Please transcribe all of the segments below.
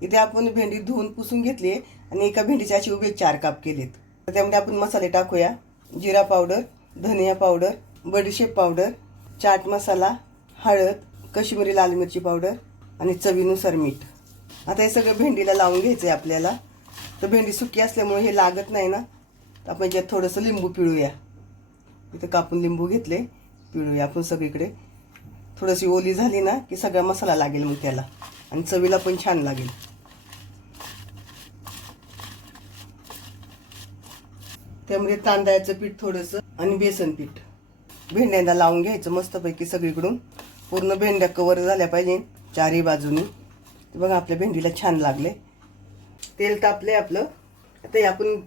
इथे आपण भेंडी धुवून पुसून घेतली आणि एका भेंडीचे असे उभे 4 काप केलेत. तर त्यामध्ये आपण मसाले टाकूया. जिरा पावडर, धनिया पावडर, बडीशेप पावडर, चाट मसाला, हळद, काश्मीरी लाल मिरची पावडर आणि चवीनुसार मीठ. आता हे सगळं भेंडीला लावून घ्यायचं आहे आपल्याला. तर भेंडी सुकी असल्यामुळे हे लागत नाही ना, तर आपण यात थोडंसं लिंबू पिळूया. इथं कापून लिंबू घेतले, पिळूया आपण सगळीकडे. थोडीशी ओली झाली ना की सगळा मसाला लागेल मग त्याला आणि चवीला पण छान लागेल. त्यामध्ये तांदळाचं पीठ थोडंसं आणि बेसन पीठ भेंड्यांना लावून घ्यायचं मस्तपैकी सगळीकडून. पूर्ण भेंड्या कवर झाल्या पाहिजे चारही बाजूनी. बघा आपल्या भेंडीला छान लागले. तेल तापले आपलं. आता आपण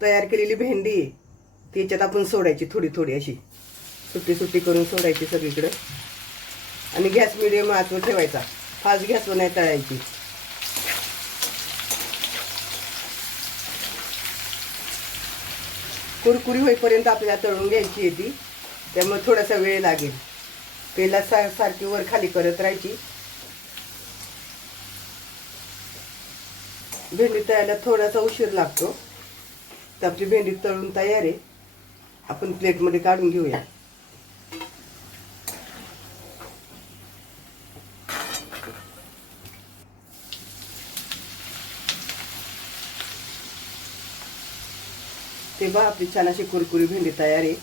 तयार केलेली भेंडी आहे त्याच्यात आपण सोडायची थोडी थोडी अशी सुट्टी सुट्टी करून सोडायची सगळीकडे. आणि गॅस मिडियम आचवर ठेवायचा, फास्ट गॅसवर नाही तळायची. कुरकुरी होईपर्यंत आपल्याला तळून घ्यायची आहे ती, त्यामुळे थोडासा वेळ लागेल. पहिला सारखी वर खाली करत राहायची. भेंडी तळायला थोडासा उशीर लागतो. तर आपली भेंडी तळून तयार आहे. आपण प्लेटमध्ये काढून घेऊया. तेव्हा आपली छान अशी कुरकुरी भेंडी तयार आहे.